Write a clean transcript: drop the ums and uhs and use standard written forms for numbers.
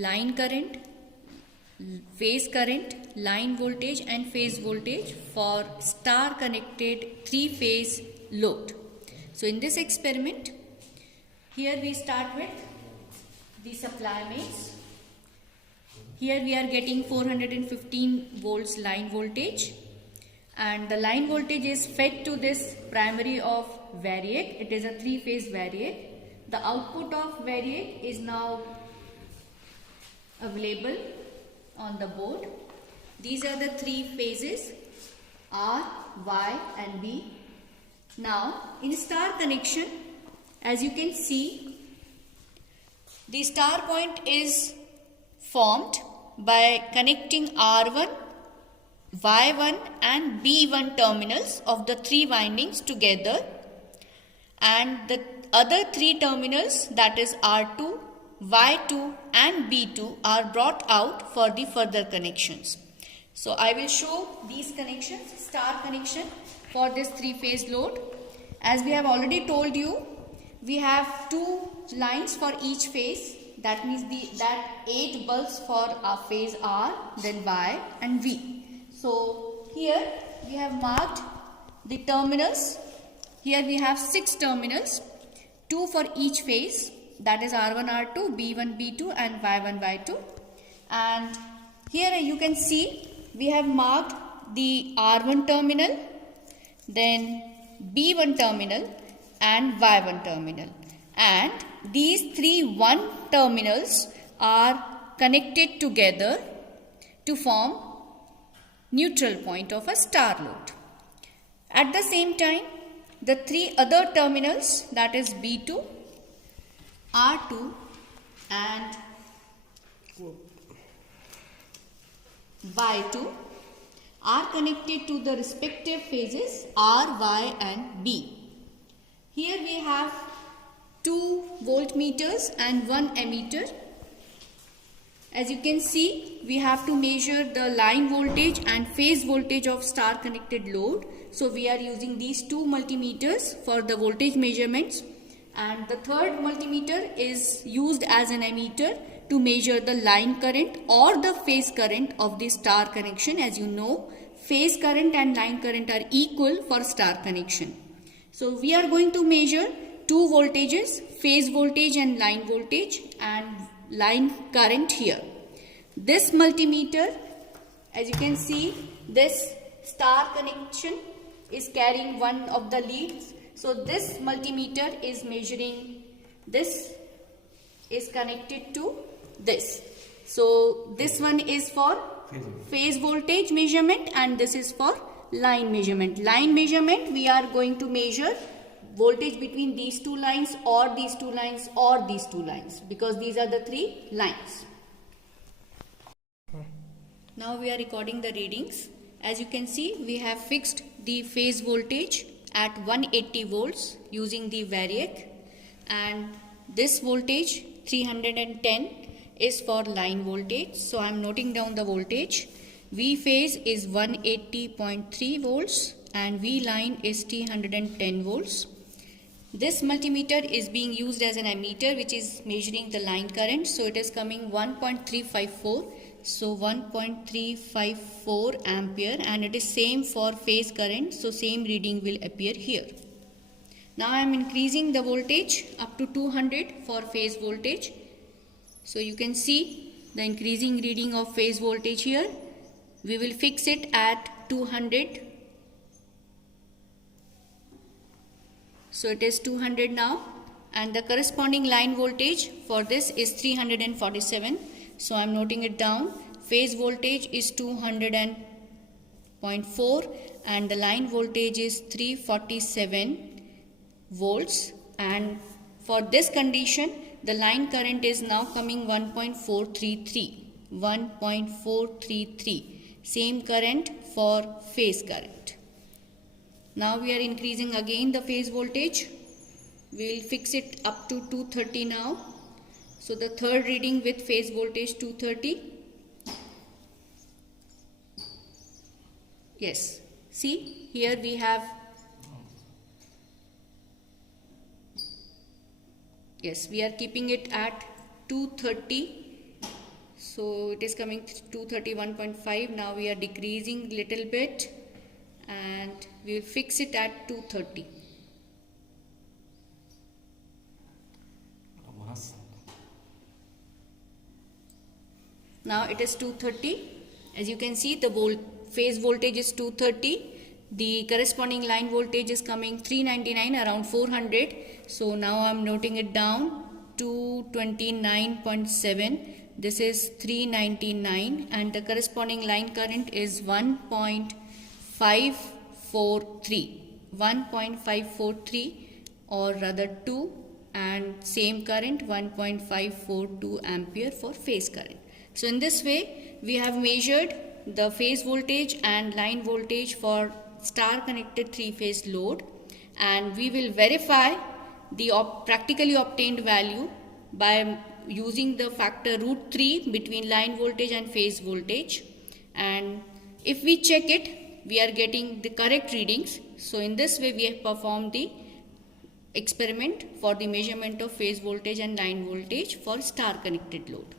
line current, phase current, line voltage and phase voltage for star connected 3-phase load. So in this experiment, here we start with the supply mains. Here we are getting 415 volts line voltage, and the line voltage is fed to this primary of variac. It is a 3-phase variac. The output of variac is now available on the board. These are the 3 phases, R, Y and B. Now in star connection, as you can see, the star point is formed by connecting R1, Y1 and B1 terminals of the 3 windings together, and the other 3 terminals, that is R2, Y2 and B2, are brought out for the further connections. So I will show these connections, star connection for this 3-phase load. As we have already told you, we have 2 lines for each phase. That means that 8 bulbs for our phase R, then Y and V. So here we have marked the terminals. Here we have 6 terminals, 2 for each phase. That is R1, R2, B1, B2 and Y1, Y2. And here you can see we have marked the R1 terminal, then B1 terminal and Y1 terminal. And these 3 1 terminals are connected together to form neutral point of a star load. At the same time, the 3 other terminals, that is B2, R2 and Y2, are connected to the respective phases R, Y and B. Here we have 2 voltmeters and 1 ammeter. As you can see, we have to measure the line voltage and phase voltage of star connected load. So we are using these 2 multimeters for the voltage measurements, and the third multimeter is used as an ammeter to measure the line current or the phase current of the star connection. As you know, phase current and line current are equal for star connection. So we are going to measure 2 voltages, phase voltage and line voltage, and line current here. This multimeter, as you can see, this star connection is carrying one of the leads. So this multimeter is measuring, this is connected to this. So this one is for phase voltage measurement and this is for line measurement. Line measurement, we are going to measure voltage between these 2 lines or these 2 lines or these 2 lines, because these are the 3 lines. Now we are recording the readings. As you can see, we have fixed the phase voltage at 180 volts using the variac, and this voltage 310 is for line voltage. So I am noting down the voltage. V phase is 180.3 volts and V line is 310 volts. This multimeter is being used as an ammeter which is measuring the line current. So it is coming 1.354. So 1.354 ampere, and it is same for phase current. So same reading will appear here. Now I am increasing the voltage up to 200 for phase voltage. So you can see the increasing reading of phase voltage here. We will fix it at 200. So it is 200 now, and the corresponding line voltage for this is 347. So I am noting it down. Phase voltage is 200.4 and the line voltage is 347 volts, and for this condition the line current is now coming 1.433. Same current for phase current. Now we are increasing again the phase voltage. We will fix it up to 230 now. So the third reading with phase voltage 230. Yes, see here we have, yes, we are keeping it at 230 So it is coming 231.5. Now we are decreasing little bit and we will fix it at 230. Now it is 230. As you can see, the phase voltage is 230. The corresponding line voltage is coming 399, around 400. So now I am noting it down, 229.7. This is 399 and the corresponding line current is 1.543 or rather 2, and same current 1.542 ampere for phase current. So in this way we have measured the phase voltage and line voltage for star connected 3-phase load, and we will verify the practically obtained value by using the factor √3 between line voltage and phase voltage. And if we check it, we are getting the correct readings. So in this way we have performed the experiment for the measurement of phase voltage and line voltage for star connected load.